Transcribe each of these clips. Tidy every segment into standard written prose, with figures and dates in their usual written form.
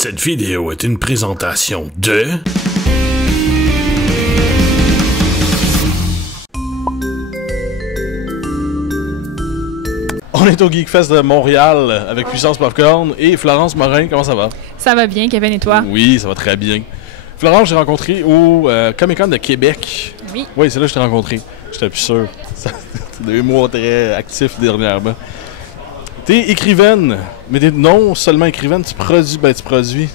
Cette vidéo est une présentation de... On est au Geekfest de Montréal avec Puissance Popcorn et Florence Morin, comment ça va? Ça va bien, Kevin, et toi? Oui, ça va très bien. Florence, j'ai rencontré au Comic-Con de Québec. Oui. Oui, c'est là que je t'ai rencontré. J'étais plus sûr. C'est 2 mois très actifs dernièrement. T'es écrivaine, mais t'es non seulement écrivaine, tu produis.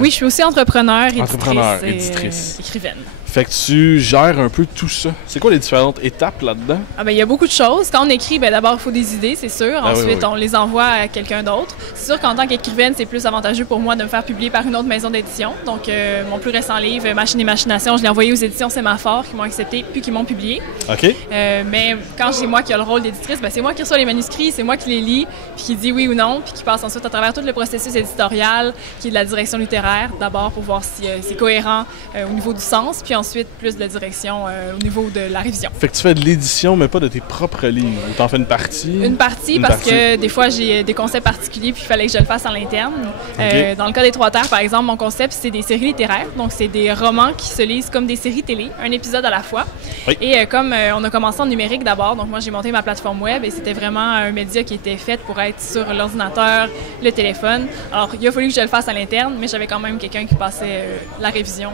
Oui, je suis aussi entrepreneur, éditrice. écrivaine. Fait que tu gères un peu tout ça. C'est quoi les différentes étapes là-dedans? Il y a beaucoup de choses. Quand on écrit, d'abord, il faut des idées, c'est sûr. Ensuite, oui. on les envoie à quelqu'un d'autre. C'est sûr qu'en tant qu'écrivaine, c'est plus avantageux pour moi de me faire publier par une autre maison d'édition. Donc, mon plus récent livre, Machine et Machination, je l'ai envoyé aux éditions Sémaphore qui m'ont accepté puis qui m'ont publié. OK. Mais quand c'est moi qui ai le rôle d'éditrice, c'est moi qui reçois les manuscrits, c'est moi qui les lis, puis qui dit oui ou non, puis qui passe ensuite à travers tout le processus éditorial, qui est de la direction littéraire, d'abord pour voir si c'est cohérent au niveau du sens, puis ensuite plus de la direction au niveau de la révision. Fait que tu fais de l'édition, mais pas de tes propres livres. Ou t'en fais une partie? Une partie, parce que des fois, j'ai des concepts particuliers, puis il fallait que je le fasse à l'interne. Okay. Dans le cas des Trois Terres, par exemple, mon concept, c'est des séries littéraires. Donc, c'est des romans qui se lisent comme des séries télé, un épisode à la fois. Oui. Et comme on a commencé en numérique d'abord, donc moi, j'ai monté ma plateforme web et c'était vraiment un média qui était fait pour être sur l'ordinateur, le téléphone. Alors, il a fallu que je le fasse à l'interne, mais j'avais quand même quelqu'un qui passait la révision.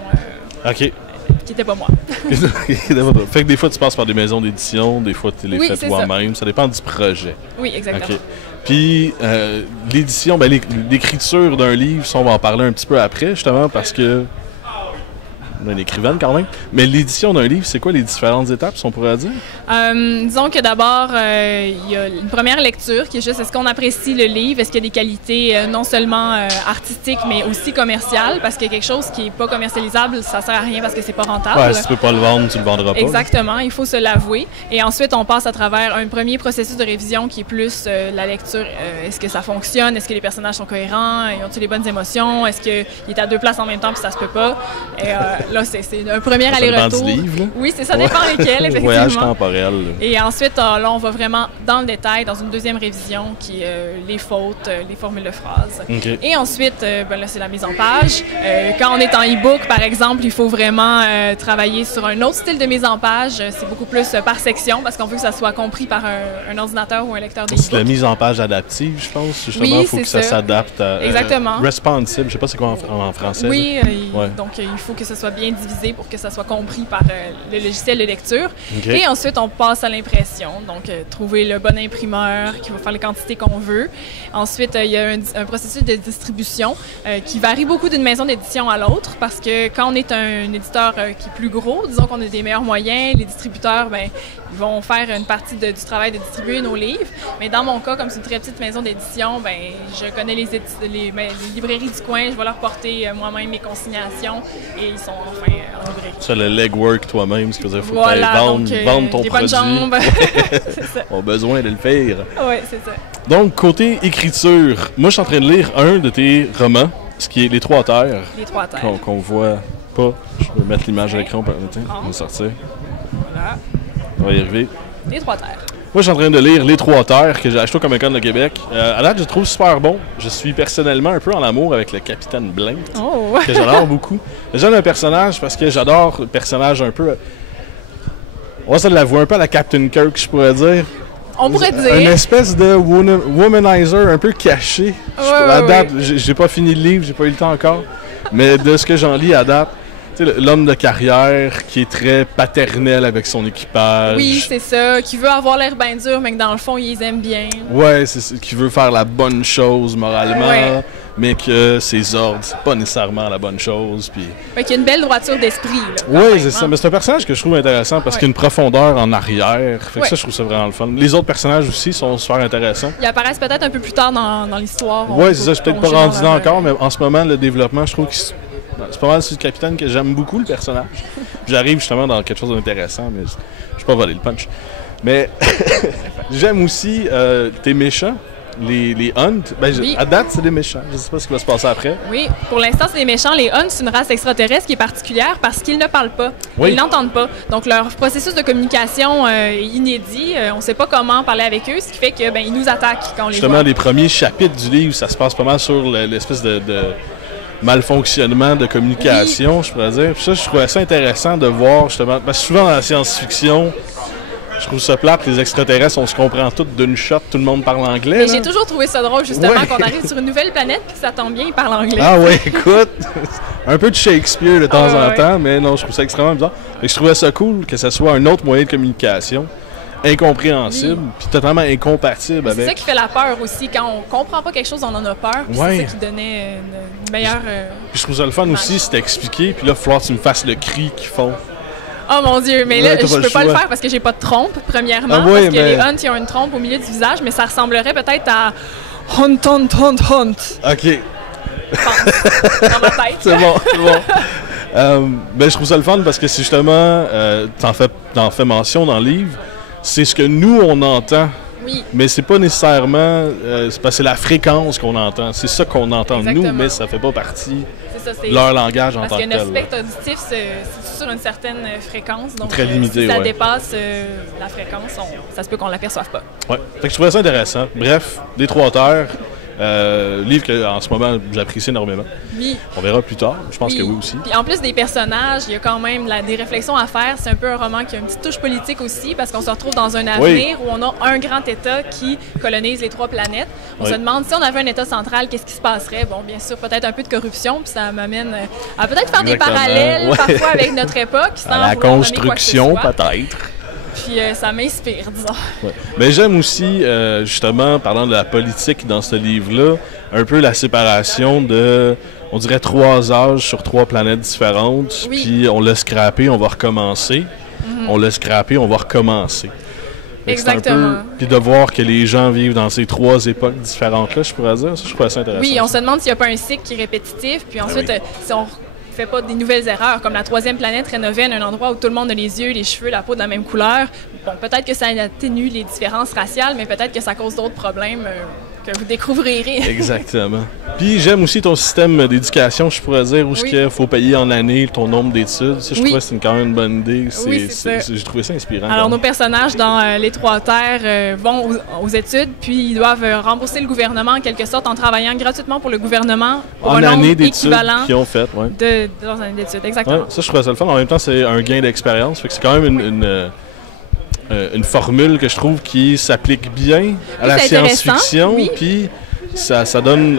OK. Qui n'était pas moi. Fait que des fois, tu passes par des maisons d'édition, des fois, tu les fais toi-même. Ça dépend du projet. Oui, exactement. Okay. Puis, l'édition, l'écriture d'un livre, ça, on va en parler un petit peu après, justement, parce que... On est une écrivaine quand même. Mais l'édition d'un livre, c'est quoi les différentes étapes, si on pourrait dire? Disons que d'abord, il y a une première lecture qui est juste est-ce qu'on apprécie le livre, est-ce qu'il y a des qualités non seulement artistiques, mais aussi commerciales, parce que quelque chose qui n'est pas commercialisable, ça sert à rien parce que c'est pas rentable. Ouais, si tu peux pas le vendre, tu le vendras pas. Exactement, il faut se l'avouer. Et ensuite, on passe à travers un premier processus de révision qui est plus la lecture. Est-ce que ça fonctionne? Est-ce que les personnages sont cohérents? Ont-ils les bonnes émotions? Est-ce qu'il est à 2 places en même temps puis ça se peut pas? Et, là, c'est un premier aller-retour. Ça dépend du livre, là. Oui, ça dépend lesquels, effectivement. Voyage temporel. Et ensuite, là, on va vraiment dans le détail, dans une deuxième révision, qui est les fautes, les formules de phrases. Okay. Et ensuite, là, c'est la mise en page. Quand on est en e-book, par exemple, il faut vraiment travailler sur un autre style de mise en page. C'est beaucoup plus par section, parce qu'on veut que ça soit compris par un ordinateur ou un lecteur de e-book. C'est la mise en page adaptive, je pense. Justement, il faut que ça s'adapte à... Exactement. Responsive, je sais pas c'est quoi en français. Oui, donc il faut que ça soit bien divisé pour que ça soit compris par le logiciel de lecture. Okay. Et ensuite, on passe à l'impression. Donc, trouver le bon imprimeur qui va faire les quantités qu'on veut. Ensuite, il y a un processus de distribution qui varie beaucoup d'une maison d'édition à l'autre parce que quand on est un éditeur qui est plus gros, disons qu'on a des meilleurs moyens, les distributeurs, ils vont faire une partie du travail de distribuer nos livres. Mais dans mon cas, comme c'est une très petite maison d'édition, je connais les librairies du coin, je vais leur porter moi-même mes consignations et ils sont enfin en librairie. Tu fais le legwork toi-même, ce que il faut vendre ton des produit. Bonnes jambes. C'est ça. On a besoin de le faire. Oui, c'est ça. Donc, côté écriture, moi, je suis en train de lire un de tes romans, ce qui est Les Trois Terres. Les Trois Terres. Qu'on voit pas. Je vais mettre l'image à l'écran. On va sortir. Voilà. On va y arriver. Les Trois Terres. Moi, je suis en train de lire Les Trois Terres, que j'ai acheté au Comic-Con de Québec. À date, je le trouve super bon. Je suis personnellement un peu en amour avec le Capitaine Blank, que j'adore beaucoup. J'aime un personnage parce que j'adore le personnage un peu... On va se l'avouer, un peu à la Captain Kirk, je pourrais dire. On pourrait dire. Une espèce de womanizer un peu caché. À date, j'ai pas fini le livre, j'ai pas eu le temps encore. Mais de ce que j'en lis à date, l'homme de carrière qui est très paternel avec son équipage. Oui, c'est ça. Qui veut avoir l'air bien dur, mais que dans le fond, il les aime bien. Ouais, c'est qui veut faire la bonne chose moralement, mais que ses ordres, c'est pas nécessairement la bonne chose. Puis... Qu'il y a une belle droiture d'esprit. Oui, c'est ça. Mais c'est un personnage que je trouve intéressant parce qu'il y a une profondeur en arrière. Fait que ça, je trouve ça vraiment le fun. Les autres personnages aussi sont super intéressants. Ils apparaissent peut-être un peu plus tard dans l'histoire. Oui, c'est ça. Je suis peut-être pas rendu là encore, mais en ce moment, le développement, je trouve que c'est pas mal sur le capitaine que j'aime beaucoup le personnage. J'arrive justement dans quelque chose d'intéressant, mais je suis pas volé le punch. Mais j'aime aussi tes méchants, les Hunt. Oui. À date, c'est des méchants. Je sais pas ce qui va se passer après. Oui, pour l'instant, c'est des méchants. Les Hunt, c'est une race extraterrestre qui est particulière parce qu'ils ne parlent pas. Oui. Ils n'entendent pas. Donc, leur processus de communication est inédit. On ne sait pas comment parler avec eux, ce qui fait qu'ils nous attaquent quand on les voit. Justement, les premiers chapitres du livre, ça se passe pas mal sur l'espèce de malfonctionnement de communication, je pourrais dire. Puis ça, je trouvais ça intéressant de voir, justement, parce que souvent dans la science-fiction, je trouve ça plate, les extraterrestres, on se comprend tous d'une shot, tout le monde parle anglais. J'ai toujours trouvé ça drôle, justement, qu'on arrive sur une nouvelle planète, puis ça tombe bien, ils parlent anglais. Ah ouais, écoute, un peu de Shakespeare de temps en temps, mais non, je trouve ça extrêmement bizarre. Et je trouvais ça cool que ce soit un autre moyen de communication, incompréhensible, puis totalement incompatible avec... C'est ça qui fait la peur aussi. Quand on comprend pas quelque chose, on en a peur, puis c'est ça qui donnait une meilleure... Puis je trouve ça le fun aussi, c'est expliqué, puis là, il va falloir que tu me fasses le cri qu'ils font. Oh mon Dieu, mais là, je peux pas le faire parce que j'ai pas de trompe, premièrement, parce que les Hunt, ils ont une trompe au milieu du visage, mais ça ressemblerait peut-être à Hunt, Hunt, Hunt, Hunt. OK. Dans ma tête. C'est bon, c'est bon. Ben, je trouve ça le fun parce que c'est justement, t'en fais mention dans le livre, c'est ce que nous, on entend. Oui. Mais c'est pas nécessairement, c'est parce que c'est la fréquence qu'on entend. C'est ça qu'on entend nous, mais ça fait pas partie de leur langage en tant que tel. Parce que notre spectre auditif, c'est sur une certaine fréquence. Donc, très limité, si ça dépasse la fréquence, ça se peut qu'on l'aperçoive pas. Ouais. Fait que je trouvais ça intéressant. Bref, des trois auteurs. Livre que, en ce moment, j'apprécie énormément. Oui. On verra plus tard. Je pense que oui aussi. Puis en plus des personnages, il y a quand même des réflexions à faire. C'est un peu un roman qui a une petite touche politique aussi, parce qu'on se retrouve dans un avenir où on a un grand État qui colonise les 3 planètes. On se demande si on avait un État central, qu'est-ce qui se passerait? Bon, bien sûr, peut-être un peu de corruption, puis ça m'amène à peut-être faire des parallèles parfois avec notre époque. Sans à la construction, peut-être. Puis ça m'inspire, disons. Ouais. Mais j'aime aussi, justement, parlant de la politique dans ce livre-là, un peu la séparation de, on dirait, 3 âges sur 3 planètes différentes. Oui. Puis on l'a scrappé, on va recommencer. On l'a scrappé, on va recommencer. Exactement. Puis de voir que les gens vivent dans ces 3 époques différentes-là, je pourrais dire, ça, je trouve ça intéressant. Oui, on se demande s'il n'y a pas un cycle qui est répétitif. Puis ensuite, si on fait pas des nouvelles erreurs, comme la 3e planète Rénoven, un endroit où tout le monde a les yeux, les cheveux, la peau de la même couleur. Bon, peut-être que ça atténue les différences raciales, mais peut-être que ça cause d'autres problèmes que vous découvrirez. Exactement. Puis j'aime aussi ton système d'éducation, je pourrais dire, où il faut payer en année ton nombre d'études. Ça, je trouvais que c'est quand même une bonne idée. J'ai trouvé ça inspirant. Alors, nos personnages dans Les Trois Terres vont aux études, puis ils doivent rembourser le gouvernement en quelque sorte en travaillant gratuitement pour le gouvernement pour un nombre équivalent qu'ils ont fait, de leurs années d'études. Exactement. Ouais, ça, je trouvais ça le fun. En même temps, c'est un gain d'expérience. Fait que c'est quand même une formule que je trouve qui s'applique bien à la science-fiction. Puis ça donne...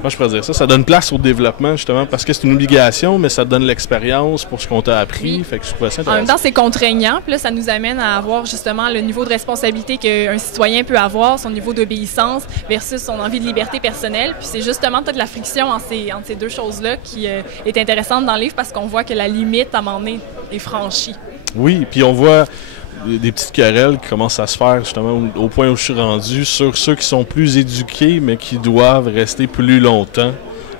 Moi, je pourrais dire ça. Ça donne place au développement, justement, parce que c'est une obligation, mais ça donne l'expérience pour ce qu'on t'a appris. Fait que je trouvais ça intéressant. En même temps, c'est contraignant. Puis là, ça nous amène à avoir, justement, le niveau de responsabilité qu'un citoyen peut avoir, son niveau d'obéissance versus son envie de liberté personnelle. Puis c'est justement toute la friction entre ces deux choses-là qui est intéressante dans le livre parce qu'on voit que la limite, à un moment donné, est franchie. Oui, puis on voit des petites querelles qui commencent à se faire justement au point où je suis rendu sur ceux qui sont plus éduqués mais qui doivent rester plus longtemps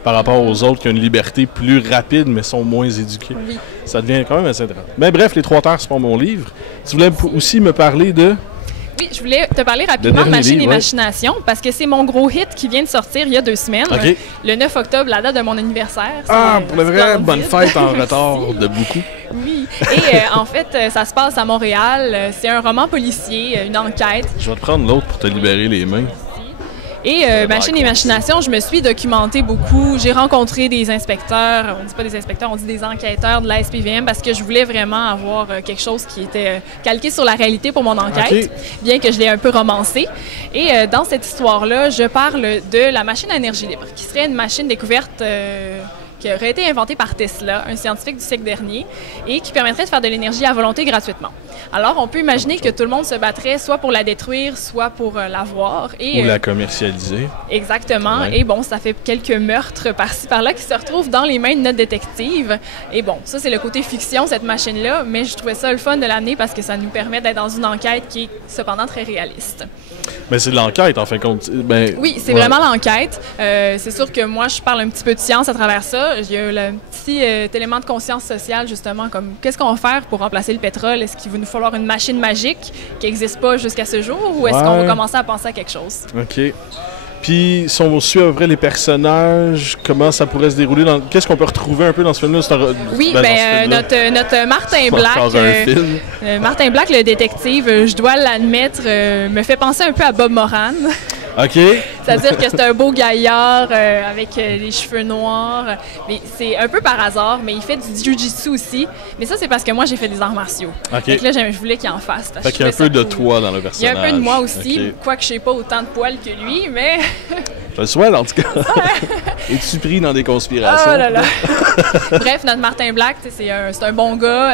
par rapport aux autres qui ont une liberté plus rapide mais sont moins éduqués. Oui. Ça devient quand même assez intéressant. Mais bref, Les Trois Terres, c'est pas mon livre. Tu voulais aussi me parler de... Oui, je voulais te parler rapidement de Machine et Machination parce que c'est mon gros hit qui vient de sortir il y a 2 semaines. Le 9 octobre, la date de mon anniversaire. Ah, pour le vrai, bonne fête en retard de beaucoup. Oui, et en fait, ça se passe à Montréal. C'est un roman policier, une enquête. Je vais te prendre l'autre pour te libérer les mains. Et Machine et Machination, je me suis documentée beaucoup. J'ai rencontré des inspecteurs, on dit pas des inspecteurs, on dit des enquêteurs de la SPVM parce que je voulais vraiment avoir quelque chose qui était calqué sur la réalité pour mon enquête, bien que je l'ai un peu romancé. Et dans cette histoire-là, je parle de la machine à énergie libre, qui serait une machine découverte qui aurait été inventée par Tesla, un scientifique du siècle dernier, et qui permettrait de faire de l'énergie à volonté gratuitement. Alors, on peut imaginer que tout le monde se battrait soit pour la détruire, soit pour l'avoir. Ou la commercialiser. Exactement. Ouais. Et bon, ça fait quelques meurtres par-ci, par-là qui se retrouvent dans les mains de notre détective. Et bon, ça, c'est le côté fiction, cette machine-là, mais je trouvais ça le fun de l'amener parce que ça nous permet d'être dans une enquête qui est cependant très réaliste. Mais c'est de l'enquête, en fin de compte. Oui, c'est vraiment l'enquête. C'est sûr que moi, je parle un petit peu de science à travers ça. Il y a le petit élément de conscience sociale, justement, comme qu'est-ce qu'on va faire pour remplacer le pétrole? Est-ce qu'il va nous falloir une machine magique qui n'existe pas jusqu'à ce jour ou est-ce qu'on va commencer à penser à quelque chose? OK. Puis, si on suit à vrai les personnages, comment ça pourrait se dérouler? Qu'est-ce qu'on peut retrouver un peu dans ce film-là? Oui, notre Martin Black, Martin Black, le détective, je dois l'admettre, me fait penser un peu à Bob Moran. OK. C'est-à-dire que c'est un beau gaillard avec les cheveux noirs. Mais c'est un peu par hasard, mais il fait du jiu-jitsu aussi. Mais ça, c'est parce que moi, j'ai fait des arts martiaux. Okay. Donc là, je voulais qu'il en fasse. Fait qu'il y a un peu de toi dans le personnage. Il y a un peu de moi aussi, quoique je n'ai pas autant de poils que lui, mais... Je le souhaite, en tout cas. Es-tu pris dans des conspirations? Oh là là! Bref, notre Martin Black, c'est un bon gars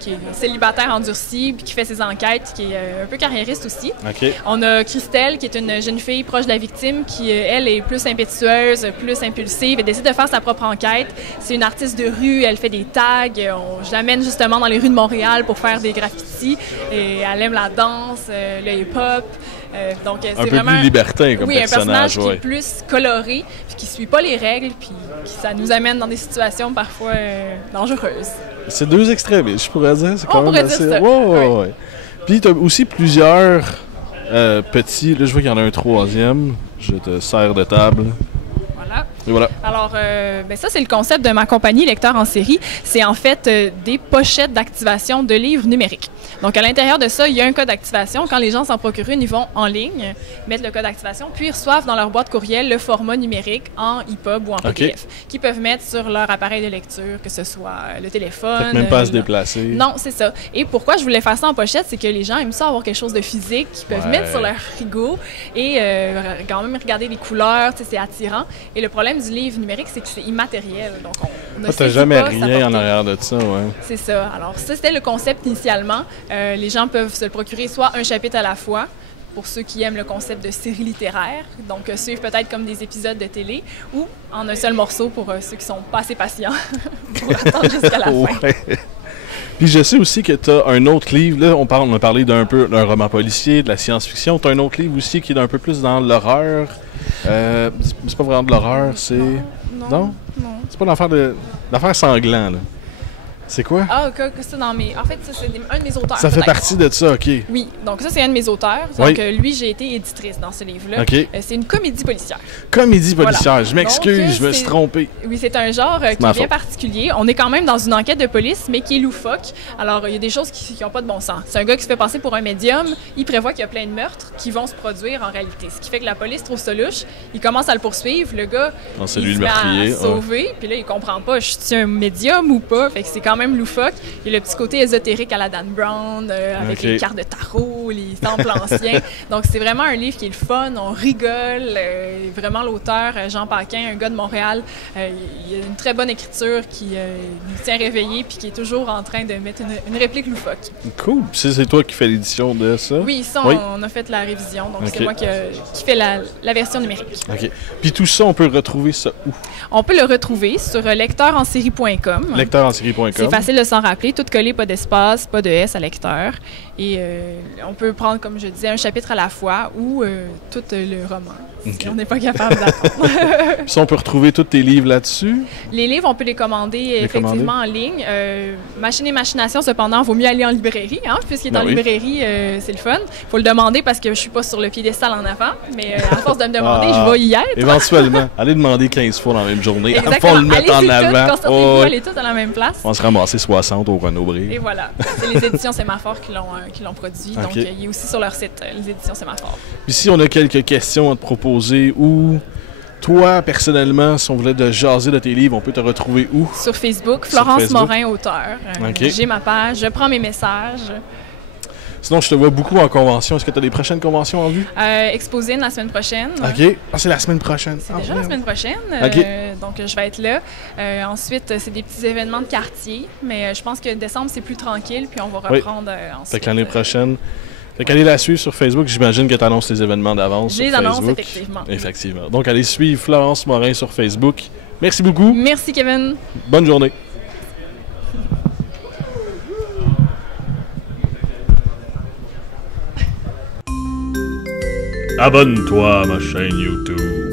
qui est célibataire endurci puis qui fait ses enquêtes, qui est un peu carriériste aussi. Okay. On a Christelle, qui est une jeune fille proche de la victime, qui, elle, est plus impétueuse, plus impulsive. Elle décide de faire sa propre enquête. C'est une artiste de rue, elle fait des tags. Je l'amène justement dans les rues de Montréal pour faire des graffitis. Et elle aime la danse, le hip-hop. Donc, c'est un peu vraiment plus libertin comme personnage. Oui, un personnage qui est plus coloré, puis qui suit pas les règles, puis ça nous amène dans des situations parfois dangereuses. C'est deux extrêmes, je pourrais dire. C'est quand même assez... Dire ça. Ouais. Puis tu as aussi plusieurs petits... Là, je vois qu'il y en a un troisième. Je te sers de table. Et voilà. Alors, ça, c'est le concept de ma compagnie Lecteur en série. C'est en fait des pochettes d'activation de livres numériques. Donc, à l'intérieur de ça, il y a un code d'activation. Quand les gens s'en procurent une, ils vont en ligne, mettre le code d'activation, puis ils reçoivent dans leur boîte courriel le format numérique en EPUB ou en PDF, qu'ils peuvent mettre sur leur appareil de lecture, que ce soit le téléphone. Fait même pas à se déplacer. Non, c'est ça. Et pourquoi je voulais faire ça en pochette, c'est que les gens aiment ça avoir quelque chose de physique qu'ils peuvent mettre sur leur frigo et quand même regarder les couleurs, c'est attirant. Et le problème du livre numérique, c'est que c'est immatériel. Donc, on t'as jamais rien en arrière de ça, ouais. C'est ça. Alors, ça, c'était le concept initialement. Les gens peuvent se le procurer soit un chapitre à la fois, pour ceux qui aiment le concept de série littéraire, donc suivre peut-être comme des épisodes de télé, ou en un seul morceau pour ceux qui sont pas assez patients pour attendre jusqu'à la fin. Puis je sais aussi que tu as un autre livre, là, on a parlé d'un roman policier, de la science-fiction, tu as un autre livre aussi qui est un peu plus dans l'horreur. C'est pas vraiment de l'horreur, c'est... Non? C'est pas l'affaire sanglant, là. C'est quoi? Ah, ça dans mes... En fait, ça, c'est un de mes auteurs. Ça fait partie de ça, OK. Oui, donc ça, c'est un de mes auteurs. Donc, lui, j'ai été éditrice dans ce livre-là. OK. C'est une comédie policière. Comédie policière, voilà. Je m'excuse, je me suis trompé. Oui, c'est un genre qui est bien particulier. On est quand même dans une enquête de police, mais qui est loufoque. Alors, il y a des choses qui n'ont pas de bon sens. C'est un gars qui se fait passer pour un médium. Il prévoit qu'il y a plein de meurtres qui vont se produire en réalité. Ce qui fait que la police trouve ça louche. Il commence à le poursuivre. Le gars, il se met à sauver. Puis là, il comprend pas, je suis un médium ou pas. Fait que c'est quand même loufoque. Il y a le petit côté ésotérique à la Dan Brown, avec les cartes de tarot, les temples anciens. Donc, c'est vraiment un livre qui est le fun, on rigole. Vraiment, l'auteur, Jean Paquin, un gars de Montréal, il a une très bonne écriture qui nous tient réveillés puis qui est toujours en train de mettre une réplique loufoque. Cool. C'est toi qui fais l'édition de ça? Oui, ça, on a fait la révision. Donc, c'est moi qui fais la version numérique. OK. Puis tout ça, on peut retrouver ça où? On peut le retrouver sur lecteurensérie.com. Lecteurensérie.com. C'est facile de s'en rappeler, tout collé, pas d'espace, pas de S à lecteur. Et on peut prendre, comme je disais, un chapitre à la fois ou tout le roman, si on n'est pas capable d'attendre. Puis on peut retrouver tous tes livres là-dessus? Les livres, on peut les commander effectivement en ligne. Machine et machination, cependant, il vaut mieux aller en librairie, hein, puisqu'il est en librairie, c'est le fun. Il faut le demander parce que je suis pas sur le piédestal en avant, mais à force de me demander, je vais y être. Éventuellement. Allez demander 15 fois dans la même journée. Exactement. Faut le mettre en avant. Concentrez-vous, allez tous à la même place. On se ramasse 60 au Renaud-Bré. Et voilà. C'est les éditions Sémaphore qui l'ont produit. Donc, il est aussi sur leur site, les éditions Sémaphore. Puis si on a quelques questions à te proposer ou toi, personnellement, si on voulait te jaser de tes livres, on peut te retrouver où? Sur Facebook, Florence Morin, auteur. J'ai ma page, je prends mes messages. Sinon, je te vois beaucoup en convention. Est-ce que tu as des prochaines conventions en vue? Exposine la semaine prochaine. OK. Ah, c'est la semaine prochaine. C'est déjà la semaine prochaine. Donc, je vais être là. Ensuite, c'est des petits événements de quartier. Mais je pense que décembre, c'est plus tranquille. Puis on va reprendre ensuite. Fait que l'année prochaine... Fait qu'allez la suivre sur Facebook. J'imagine que tu annonces tes événements d'avance sur Facebook. Je les annonce, effectivement. Effectivement. Donc, allez suivre Florence Morin sur Facebook. Merci beaucoup. Merci, Kevin. Bonne journée. Abonne-toi à ma chaîne YouTube.